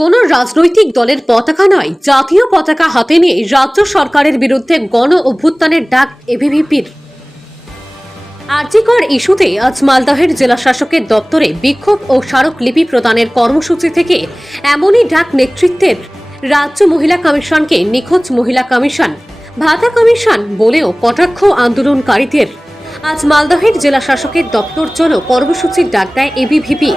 কোনো রাজনৈতিক দলের পতাকা নয়, জাতীয় পতাকা হাতে নিয়ে রাজ্য সরকারের বিরুদ্ধে গণ অভ্যুত্থানের ডাক এবিভিপির। আরজিকর ইস্যুতে আজ মালদহের জেলা শাসকের দপ্তরে বিক্ষোভ ও স্মারকলিপি প্রদানের কর্মসূচি থেকে এমনই ডাক নেতৃত্বের। রাজ্য মহিলা কমিশনকে নিখোঁজ মহিলা কমিশন, ভাতা কমিশন বলেও কটাক্ষ আন্দোলনকারীদের। আজ মালদহের জেলা শাসকের দপ্তর চলো কর্মসূচির ডাক দেয় এবিভিপি।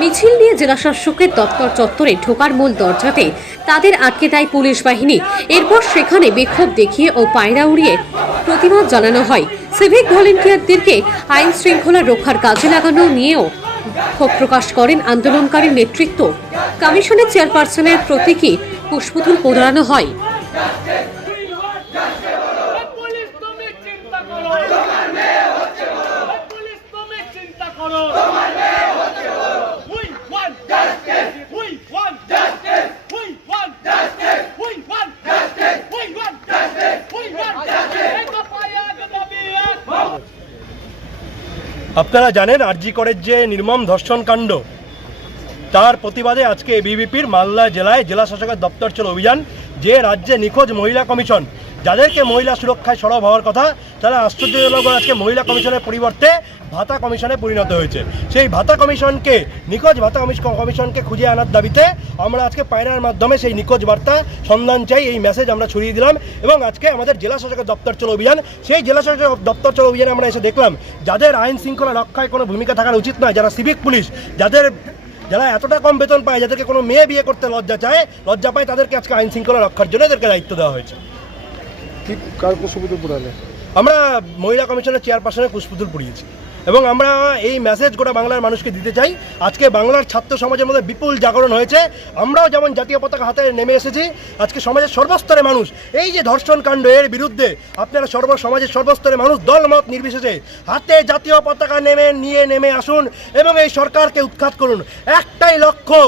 মিছিল নিয়ে জেলা শাসকের দপ্তর চত্বরে ঢোকার মূল দরজাতে তাদের আটকে দেয় পুলিশ বাহিনী। এরপর সেখানে বিক্ষোভ দেখিয়ে ও পায়রা উড়িয়ে প্রতিবাদ জানানো হয়। সিভিক ভলেন্টিয়ারদেরকে আইন শৃঙ্খলা রক্ষার কাজে লাগানো নিয়েও ক্ষোভ প্রকাশ করেন আন্দোলনকারী নেতৃত্ব। কমিশনের চেয়ারপারসনের প্রতীকী পুষ্পফুল পোড়ানো হয়। আপনারা জানেন আরজি করের যে নির্মম ধর্ষণ কাণ্ড, তার প্রতিবাদে আজকে এবিভিপির মালদা জেলায় জেলা শাসকের দপ্তর চলো অভিযান। যে রাজ্যে নিখোঁজ মহিলা কমিশন, যাদেরকে মহিলা সুরক্ষায় সরব হওয়ার কথা, তারা আশ্চর্যজনক আজকে মহিলা কমিশনের পরিবর্তে ভাতা কমিশনে পরিণত হয়েছে। সেই ভাতা কমিশনকে, নিখোঁজ ভাতা কমিশনকে খুঁজে আনার দাবিতে আমরা আজকে পায়রার মাধ্যমে সেই নিখোঁজ বার্তা সন্ধান চাই, এই মেসেজ আমরা ছড়িয়ে দিলাম। এবং আজকে আমাদের জেলা শাসকের দপ্তর চলো অভিযান, সেই জেলা শাসকের দপ্তর চলো অভিযানে আমরা এসে দেখলাম যাদের আইন শৃঙ্খলা রক্ষায় কোনো ভূমিকা থাকার উচিত নয়, যারা সিভিক পুলিশ, যারা এতটা কম বেতন পায়, যাদেরকে কোনো মেয়ে বিয়ে করতে লজ্জা পায়, তাদেরকে আজকে আইন শৃঙ্খলা রক্ষার জন্য এদেরকে দায়িত্ব দেওয়া হয়েছে। আমরা মহিলা কমিশনের চেয়ারপারসনে পুষ্পফুল পুড়িয়েছি এবং আমরা এই মেসেজ গোটা বাংলার মানুষকে দিতে চাই। আজকে বাংলার ছাত্র সমাজের মধ্যে বিপুল জাগরণ হয়েছে। আমরাও যেমন জাতীয় পতাকা হাতে নেমে এসেছি, আজকে সমাজের সর্বস্তরের মানুষ এই যে ধর্ষণ কাণ্ড, এর বিরুদ্ধে আপনারা সমাজের সর্বস্তরের মানুষ দলমত নির্বিশেষে হাতে জাতীয় পতাকা নেমে আসুন এবং এই সরকারকে উৎখাত করুন। একটাই লক্ষ্য,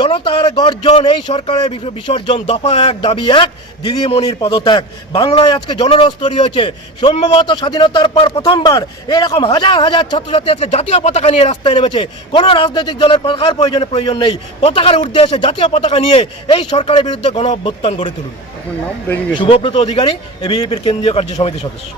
জনতার গর্জন, এই সরকারের বিসর্জন, দফা এক, দাবি এক, দিদিমণির পদত্যাগ। বাংলায় আজকে জনরোষ তৈরি হয়েছে। সম্ভবত স্বাধীনতার পর প্রথমবার এরকম হাজার হাজার ছাত্রছাত্রী আজকে জাতীয় পতাকা নিয়ে রাস্তায় নেমেছে। কোনো রাজনৈতিক দলের পতাকার প্রয়োজন নেই, পতাকার ঊর্ধ্বে এসে জাতীয় পতাকা নিয়ে এই সরকারের বিরুদ্ধে গণ অভ্যুত্থান গড়ে তুলুন। শুভব্রত অধিকারী, এবিভিপির কেন্দ্রীয় কার্য সমিতির সদস্য।